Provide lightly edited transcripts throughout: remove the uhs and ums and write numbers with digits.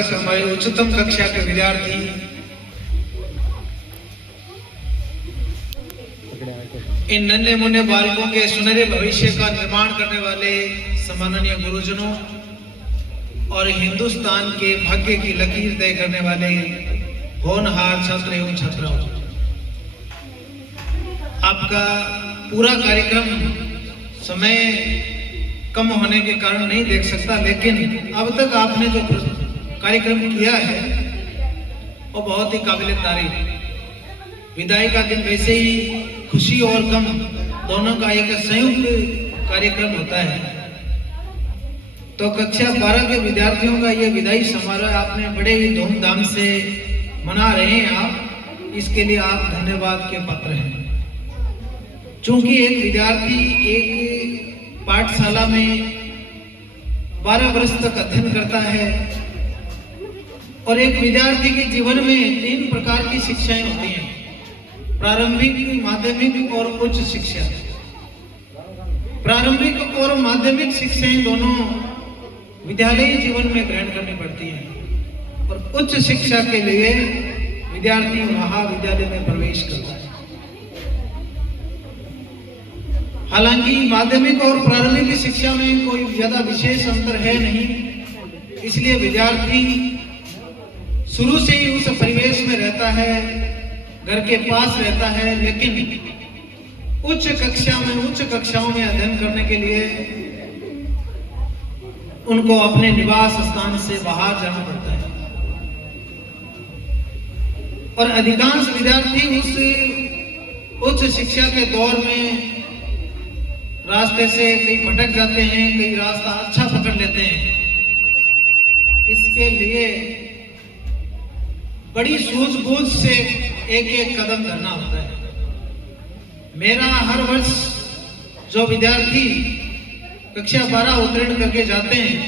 दर्शक, हमारे उच्चतम कक्षा के विद्यार्थी, इन नन्हे मुन्ने बालकों के सुनहरे भविष्य का निर्माण करने वाले सम्माननीय गुरुजनों और हिंदुस्तान के भाग्य की लकीर तय करने वाले होनहार छात्र एवं छात्राओं, आपका पूरा कार्यक्रम समय कम होने के कारण नहीं देख सकता, लेकिन अब तक आपने जो कार्यक्रम किया है वो बहुत ही काबिल तारीफ। विदाई का दिन वैसे ही खुशी और गम दोनों का एक संयुक्त कार्यक्रम होता है। तो कक्षा 12 के विद्यार्थियों का ये विदाई समारोह आपने बड़े ही धूमधाम से मना रहे हैं आप, इसके लिए आप धन्यवाद के पात्र हैं। चूंकि एक विद्यार्थी एक पाठशाला में 12 वर्ष तक अध्ययन करता है और एक विद्यार्थी के जीवन में 3 प्रकार की शिक्षाएं होती हैं, प्रारंभिक, माध्यमिक और उच्च शिक्षा। प्रारंभिक और माध्यमिक शिक्षाएं दोनों विद्यालयी जीवन में ग्रहण करनी पड़ती हैं और उच्च शिक्षा के लिए विद्यार्थी महाविद्यालय में प्रवेश करता है। हालांकि माध्यमिक और प्रारंभिक शिक्षा में कोई ज्यादा विशेष अंतर है नहीं, इसलिए विद्यार्थी शुरू से ही उस परिवेश में रहता है, घर के पास रहता है, लेकिन उच्च कक्षाओं में अध्ययन करने के लिए उनको अपने निवास स्थान से बाहर जाना पड़ता है और अधिकांश विद्यार्थी उस उच्च शिक्षा के दौर में रास्ते से कई भटक जाते हैं, कई रास्ता अच्छा पकड़ लेते हैं। इसके लिए बड़ी सूझबूझ से एक एक कदम धरना होता है। मेरा हर वर्ष जो विद्यार्थी कक्षा 12 उत्तीर्ण करके जाते हैं,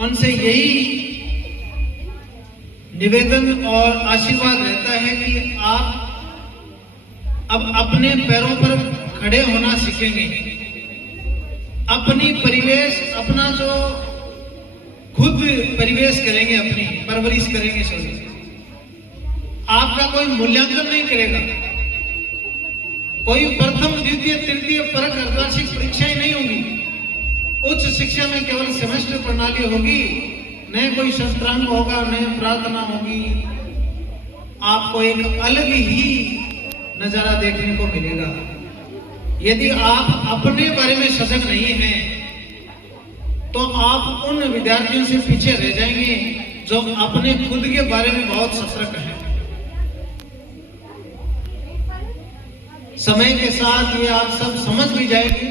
उनसे यही निवेदन और आशीर्वाद रहता है कि आप अब अपने पैरों पर खड़े होना सीखेंगे, अपनी परिवेश, अपना जो खुद परिवेश करेंगे, अपनी परवरिश करेंगे। सभी आपका कोई मूल्यांकन नहीं करेगा, कोई प्रथम, द्वितीय, तृतीय, परक, अर्धवार्षिक परीक्षाएं नहीं होगी। उच्च शिक्षा में केवल सेमेस्टर प्रणाली होगी, न कोई शस्त्रांग होगा, न प्रार्थना होगी। आपको एक अलग ही नजारा देखने को मिलेगा। यदि आप अपने बारे में सजग नहीं हैं, तो आप उन विद्यार्थियों से पीछे रह जाएंगे जो अपने खुद के बारे में बहुत सतर्क हैं। समय के साथ ये आप सब समझ भी जाएंगे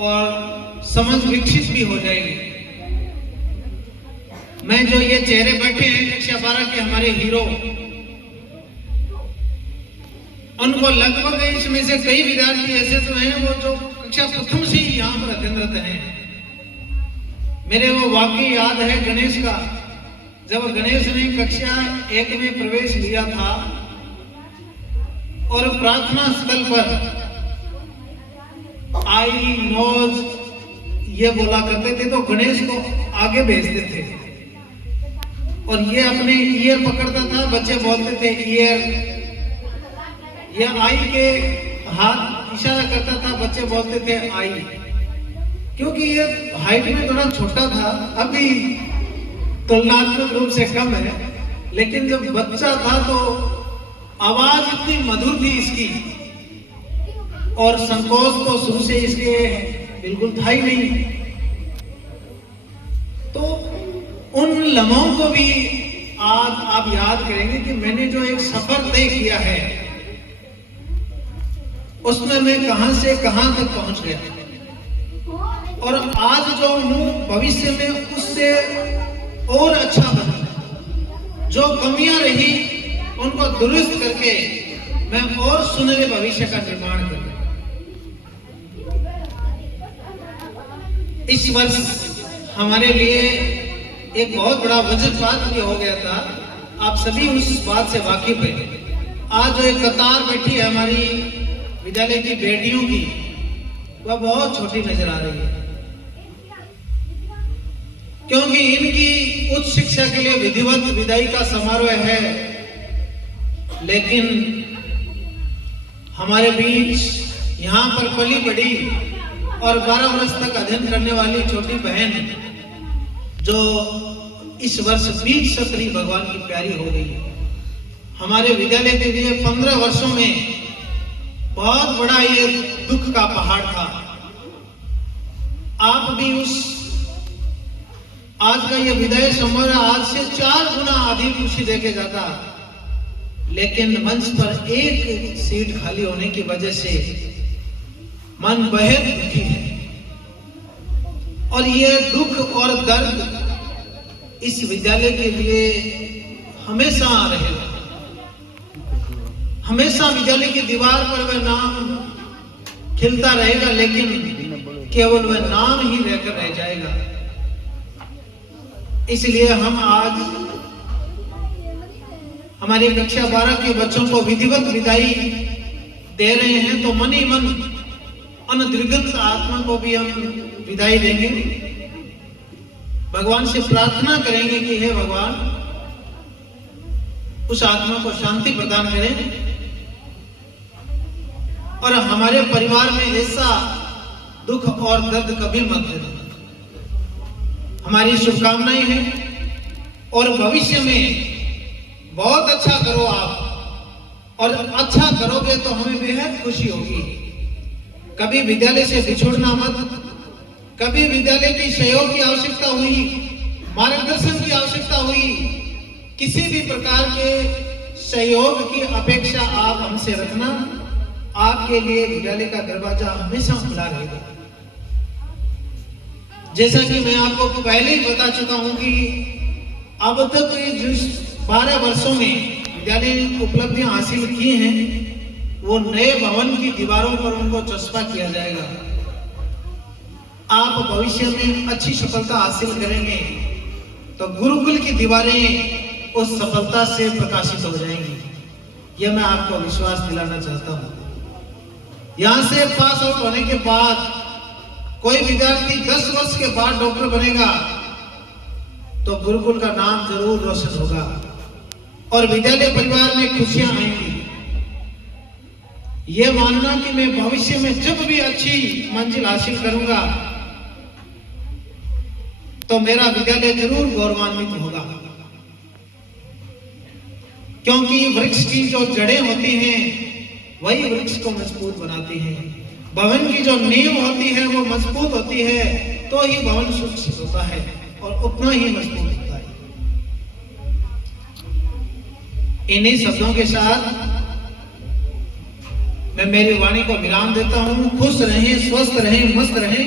और समझ विकसित भी हो जाएगी। मैं जो ये चेहरे बैठे हैं कक्षा 12 के हमारे हीरो, उनको लगभग इसमें से कई विद्यार्थी ऐसे तो हैं वो जो कक्षा प्रथम से ही यहाँ पर अध्ययनरत हैं। मेरे वो वाक्य याद है गणेश का, जब गणेश ने कक्षा 1 में प्रवेश लिया था और प्रार्थना स्थल पर आई नोज ये बोला करते थे, तो गणेश को आगे भेजते थे और ये अपने ईयर पकड़ता था, बच्चे बोलते थे ईयर। ये आई के हाथ इशारा करता था, बच्चे बोलते थे आई। क्योंकि ये हाइट में थोड़ा छोटा था, अभी तुलनात्मक रूप से कम है, लेकिन जब बच्चा था तो आवाज इतनी मधुर थी इसकी और संकोच तो शुरू से इसके बिल्कुल था ही नहीं। तो उन लम्हों को भी आज आप याद करेंगे कि मैंने जो एक सफर तय किया है उसमें मैं कहां से कहां तक पहुंच गया और आज जो हूं भविष्य में उससे और अच्छा बना। जो कमियां रही उनको दुरुस्त करके मैं और सुनहरे भविष्य का निर्माण करूं। इस वर्ष हमारे लिए एक बहुत बड़ा वज्रपात भी हो गया था, आप सभी उस बात से वाकिफ हैं। आज जो एक कतार बैठी है हमारी विद्यालय की बेटियों की, वह बहुत छोटी नजर आ रही है, क्योंकि इनकी उच्च शिक्षा के लिए विधिवत विदाई का समारोह है, लेकिन हमारे बीच यहाँ पर पली बड़ी और 12 वर्ष तक अध्ययन करने वाली छोटी बहन जो इस वर्ष 20 सत्री भगवान की प्यारी हो गई है। हमारे विद्यालय के लिए 15 वर्षों में बहुत बड़ा ये दुख का पहाड़ था। आप भी उस आज का ये विदाई समारोह आज से 4 गुना अधिक खुशी देके जाता, लेकिन मंच पर एक सीट खाली होने की वजह से मन बेहद दुखी है। और ये दुख और दर्द इस विद्यालय के लिए हमेशा रहेगा। हमेशा विद्यालय की दीवार पर वह नाम खिलता रहेगा, लेकिन केवल वह नाम ही रहकर रह जाएगा। इसलिए हम आज हमारी कक्षा 12 के बच्चों को विधिवत विदाई दे रहे हैं, तो मन ही मन अनधिगत आत्मा को भी हम विदाई देंगे। भगवान से प्रार्थना करेंगे कि हे भगवान, उस आत्मा को शांति प्रदान करें और हमारे परिवार में ऐसा दुख और दर्द कभी मत देना। हमारी शुभकामनाएं हैं और भविष्य में बहुत अच्छा करो आप, और अच्छा करोगे तो हमें बेहद खुशी होगी। कभी विद्यालय से बिछुड़ना मत। कभी विद्यालय की सहयोग की आवश्यकता हुई, मार्गदर्शन की आवश्यकता हुई, किसी भी प्रकार के सहयोग की अपेक्षा आप हमसे रखना। आपके लिए विद्यालय का दरवाजा हमेशा खुला रहेगा। जैसा कि मैं आपको पहले ही बता चुका हूं कि अब तक जिस 12 वर्षों में विद्यालय ने उपलब्धियां हासिल की हैं, वो नए भवन की दीवारों पर उनको चस्पा किया जाएगा। आप भविष्य में अच्छी सफलता हासिल करेंगे तो गुरुकुल की दीवारें उस सफलता से प्रकाशित हो जाएंगी। यह मैं आपको विश्वास दिलाना चाहता हूं। यहां से पास आउट होने के बाद कोई विद्यार्थी 10 वर्ष के बाद डॉक्टर बनेगा तो गुरुकुल का नाम जरूर रोशन होगा और विद्यालय परिवार में खुशियां आएंगी। यह मानना कि मैं भविष्य में जब भी अच्छी मंजिल हासिल करूंगा तो मेरा विद्यालय जरूर गौरवान्वित होगा, क्योंकि वृक्ष की जो जड़ें होती हैं वही वृक्ष को मजबूत बनाती हैं। भवन की जो नींव होती है वो मजबूत होती है तो ही भवन सुरक्षित होता है और उतना ही मजबूत होता है। इन्हीं शब्दों के साथ मैं मेरी वाणी को विराम देता हूं। खुश रहें, स्वस्थ रहें, मस्त रहें।